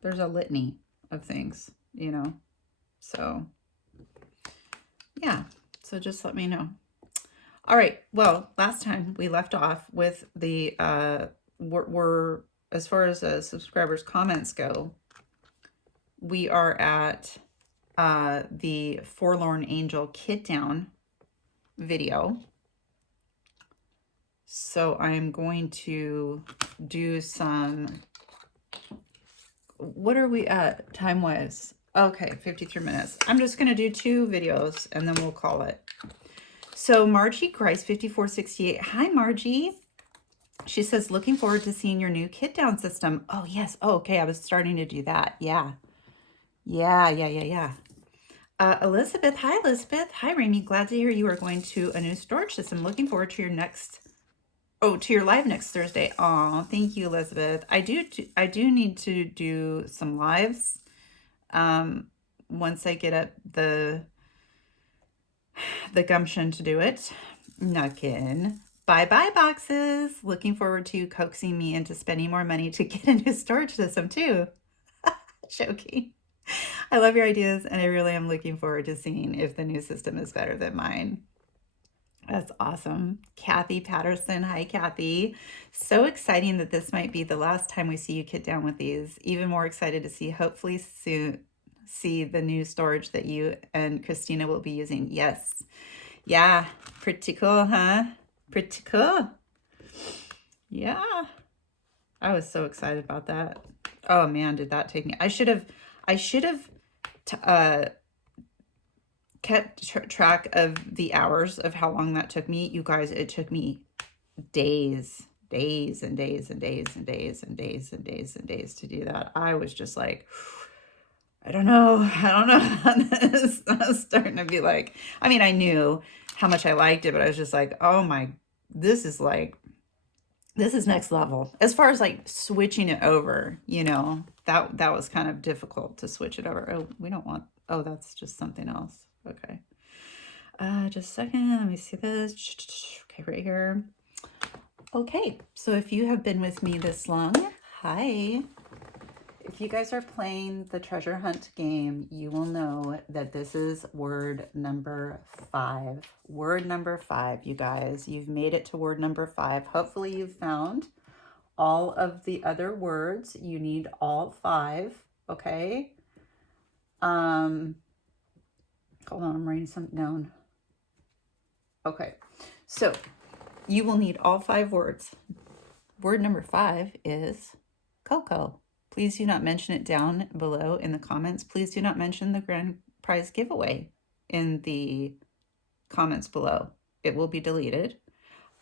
There's a litany of things, you know, so yeah, so just let me know. All right, well, last time we left off with the we're as far as subscribers comments go, we are at the Forlorn Angel kit down video. So I'm going to do some, what are we at time-wise? Okay, 53 minutes. I'm just going to do 2 videos and then we'll call it. So Margie Grice 5468. Hi, Margie. She says, looking forward to seeing your new kit down system. Oh, yes. Oh, okay. I was starting to do that. Yeah. Elizabeth. Hi, Elizabeth. Hi, Rami. Glad to hear you are going to a new storage system. Looking forward to your next, to your live next Thursday. Oh, thank you, Elizabeth. I do need to do some lives. Once I get up the gumption to do it. Nuckin. Bye-bye boxes. Looking forward to coaxing me into spending more money to get a new storage system too. Joking. I love your ideas, and I really am looking forward to seeing if the new system is better than mine. That's awesome. Kathy Patterson. Hi, Kathy. So exciting that this might be the last time we see you kit down with these. Even more excited to see, hopefully soon, see the new storage that you and Christina will be using. Yes. Yeah. Pretty cool, huh? Pretty cool. Yeah. I was so excited about that. Oh man, did that take me? I should have kept track of the hours of how long that took me. You guys, it took me days and days and days and days and days and days and days to do that. I was just like, I don't know how this. I was starting to be like, I mean, I knew how much I liked it, but I was just like, oh my, this is like this is next level. As far as like switching it over, you know, that was kind of difficult to switch it over. Oh, we don't want, oh, that's just something else. Okay. Just a second, let me see this. Okay, right here. Okay, so if you have been with me this long, hi. If you guys are playing the treasure hunt game, you will know that this is word number 5. Word number 5, you guys. You've made it to word number 5. Hopefully you've found all of the other words. You need all 5, okay? Hold on, I'm writing something down. Okay, so you will need all 5 words. Word number 5 is Coco. Please do not mention it down below in the comments. Please do not mention the grand prize giveaway in the comments below. It will be deleted.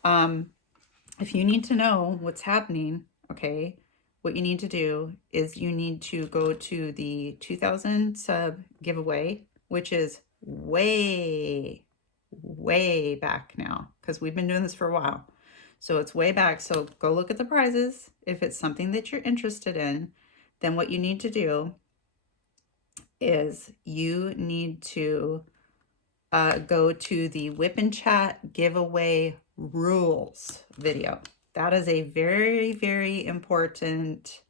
If you need to know what's happening, okay, what you need to do is you need to go to the 2000 sub giveaway, which is way back now, because we've been doing this for a while. So it's way back. So go look at the prizes. If it's something that you're interested in, then what you need to do is you need to go to the WIP and Chat giveaway rules video. That is a very, very important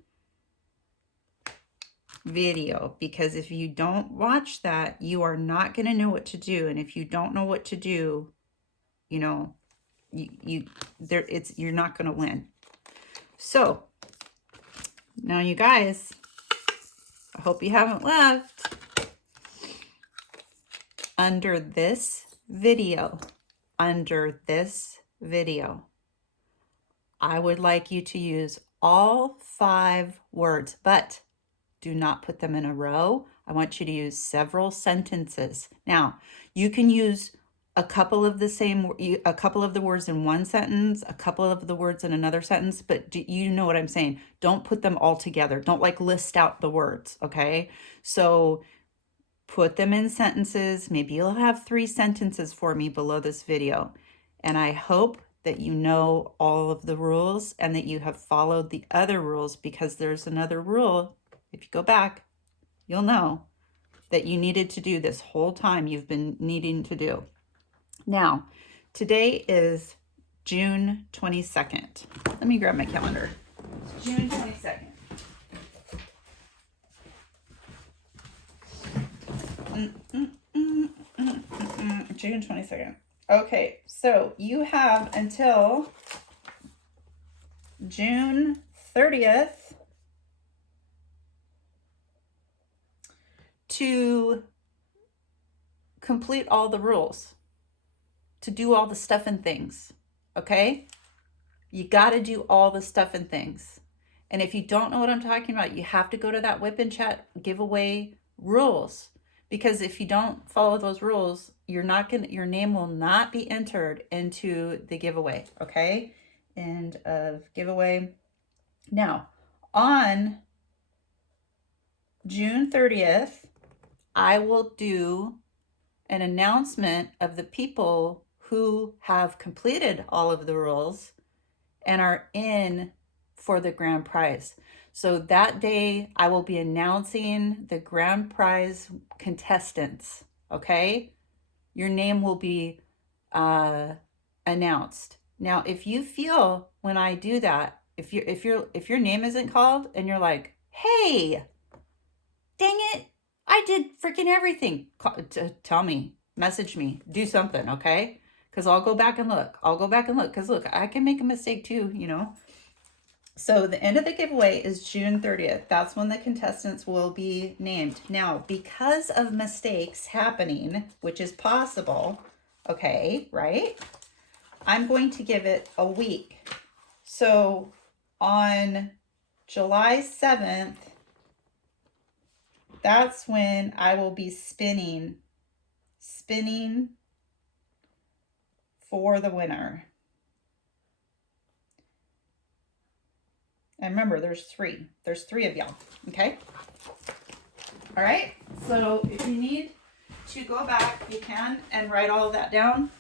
video, because if you don't watch that, you are not going to know what to do. And if you don't know what to do, you know, you're not going to win. So now, you guys, I hope you haven't left. Under this video, I would like you to use all 5 words, but do not put them in a row. I want you to use several sentences. Now, you can use a couple of the words in one sentence, a couple of the words in another sentence, but you know what I'm saying? Don't put them all together. Don't like list out the words, okay? So put them in sentences. Maybe you'll have 3 sentences for me below this video. And I hope that you know all of the rules and that you have followed the other rules, because there's another rule. If you go back, you'll know that you needed to do this whole time you've been needing to do. Now, today is June 22nd. Let me grab my calendar. It's June 22nd. June 22nd. Okay, so you have until June 30th to complete all the rules, to do all the stuff and things, okay? You got to do all the stuff and things. And if you don't know what I'm talking about, you have to go to that WIP and Chat giveaway rules, because if you don't follow those rules, your name will not be entered into the giveaway, okay? End of giveaway. Now, on June 30th, I will do an announcement of the people who have completed all of the rules and are in for the grand prize. So that day I will be announcing the grand prize contestants, okay? Your name will be announced. Now, if you feel when I do that, if your name isn't called and you're like, hey, dang it, I did freaking everything, tell me, message me, do something, okay? Because I'll go back and look. Because look, I can make a mistake too, you know? So the end of the giveaway is June 30th. That's when the contestants will be named. Now, because of mistakes happening, which is possible, okay, right? I'm going to give it a week. So on July 7th, that's when I will be spinning for the winner. And remember, there's 3 of y'all, okay? All right, so if you need to go back, you can, and write all of that down.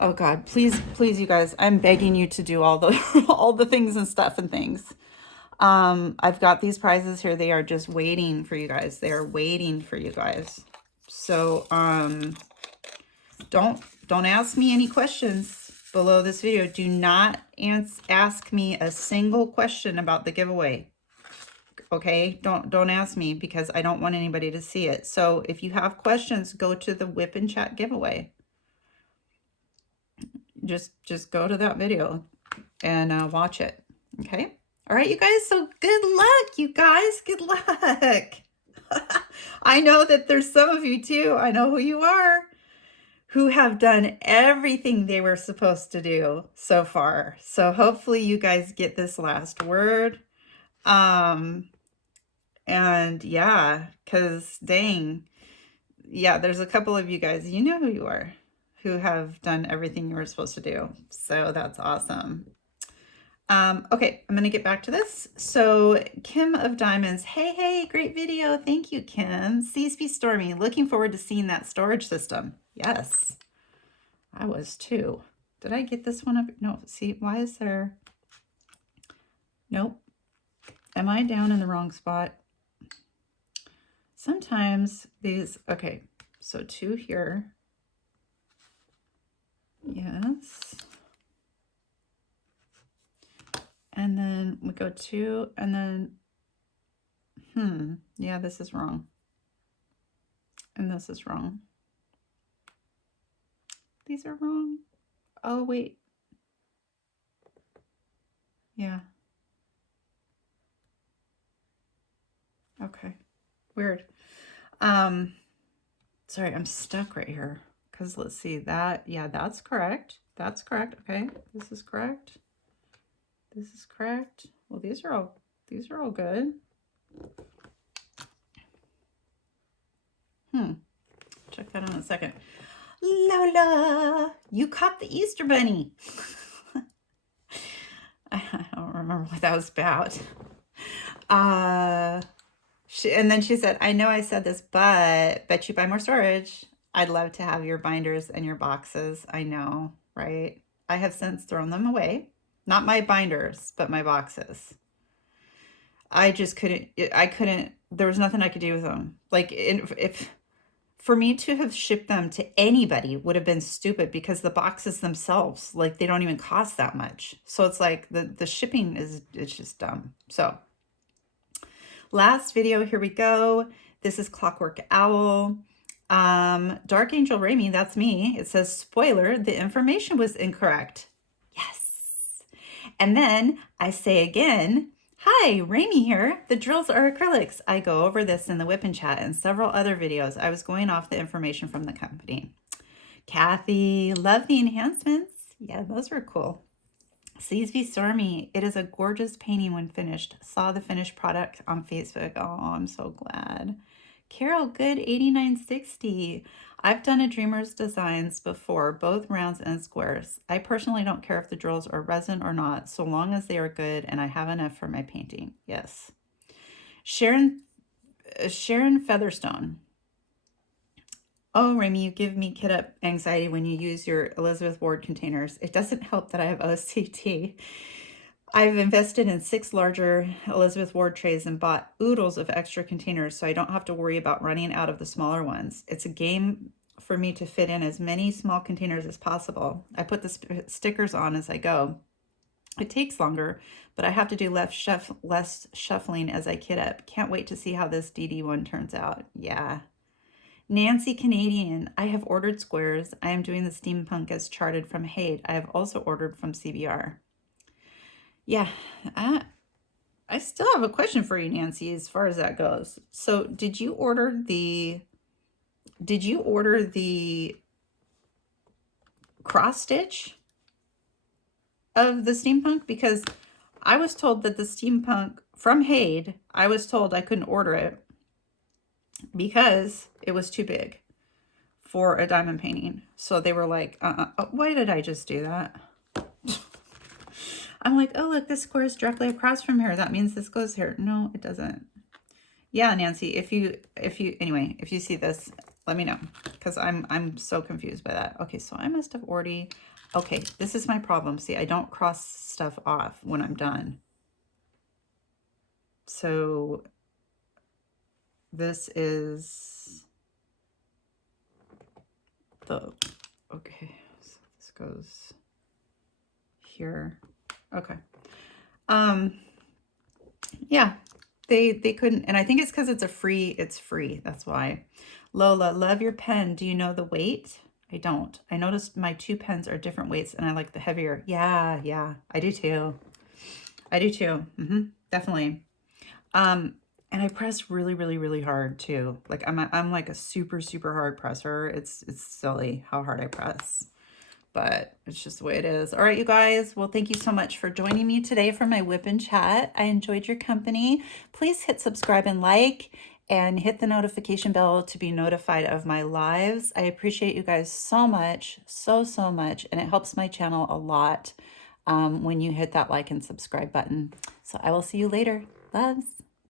Oh God, please, please, you guys, I'm begging you to do all the all the things and stuff and things. I've got these prizes here. They are just waiting for you guys. They are waiting for you guys. So, don't ask me any questions below this video. Do not ask me a single question about the giveaway. Okay? Don't ask me because I don't want anybody to see it. So, if you have questions, go to the WIP and Chat giveaway. Just go to that video and watch it. Okay? All right, you guys. So good luck, you guys. Good luck. I know that there's some of you too. I know who you are, who have done everything they were supposed to do so far. So hopefully you guys get this last word. And yeah, because dang, yeah, there's a couple of you guys, you know who you are, who have done everything you were supposed to do. So that's awesome. Okay, I'm going to get back to this. So Kim of Diamonds, hey, great video. Thank you, Kim. CSB Stormy, looking forward to seeing that storage system. Yes, I was too. Did I get this one up? No, see, why is there? Nope. Am I down in the wrong spot? Sometimes these, okay, so 2 here. Yes. And then we go 2, and then, yeah, this is wrong. And this is wrong. These are wrong. Oh, wait. Yeah. Okay. Weird. Sorry, I'm stuck right here. Because let's see that. Yeah, that's correct. That's correct. Okay. This is correct. This is correct. Well, these are all good. Check that out in a second. Lola, you caught the Easter Bunny. I don't remember what that was about. And then she said, I know I said this, but bet you buy more storage. I'd love to have your binders and your boxes. I know, right? I have since thrown them away. Not my binders, but my boxes. I just couldn't, there was nothing I could do with them. Like, if for me to have shipped them to anybody would have been stupid because the boxes themselves, like, they don't even cost that much. So it's like the shipping it's just dumb. So last video, here we go. This is Clockwork Owl. Dark Angel Rami, that's me. It says, spoiler, the information was incorrect. Yes. And then I say again, hi, Rami here. The drills are acrylics. I go over this in the WIP and Chat and several other videos. I was going off the information from the company. Kathy, love the enhancements. Yeah, those were cool. CSV Stormy, it is a gorgeous painting when finished. Saw the finished product on Facebook. Oh, I'm so glad. Carol, good 8960. I've done a Dreamer's designs before, both rounds and squares. I personally don't care if the drills are resin or not, so long as they are good and I have enough for my painting. Yes. Sharon Featherstone. Oh, Rami, you give me kid up anxiety when you use your Elizabeth Ward containers. It doesn't help that I have OCD. I've invested in 6 larger Elizabeth Ward trays and bought oodles of extra containers so I don't have to worry about running out of the smaller ones. It's a game for me to fit in as many small containers as possible. I put the stickers on as I go. It takes longer, but I have to do less shuffling as I kit up. Can't wait to see how this DD one turns out. Yeah. Nancy Canadian, I have ordered squares. I am doing the steampunk as charted from Haid. I have also ordered from CBR. Yeah, I still have a question for you, Nancy, as far as that goes. So did you order the cross stitch of the steampunk? Because I was told that the steampunk from Haid, I was told I couldn't order it because it was too big for a diamond painting. So they were like, why did I just do that? I'm like, oh, look, this square is directly across from here. That means this goes here. No, it doesn't. Yeah, Nancy, if you see this, Let me know, because I'm so confused by that. Okay, so I must have already, okay, this is my problem. See, I don't cross stuff off when I'm done. So this is the, okay, so this goes here. Okay. Yeah, they couldn't, and I think it's because it's free. That's why. Lola, love your pen. Do you know the weight? I don't. I noticed my 2 pens are different weights and I like the heavier. Yeah, I do too. I do too. Definitely. And I press really hard too. Like I'm like a super hard presser. It's silly how hard I press, but it's just the way it is. All right, you guys. Well, thank you so much for joining me today for my WIP and chat. I enjoyed your company. Please hit subscribe and like, and hit the notification bell to be notified of my lives. I appreciate you guys so much, so much, and it helps my channel a lot when you hit that like and subscribe button. So I will see you later. Loves.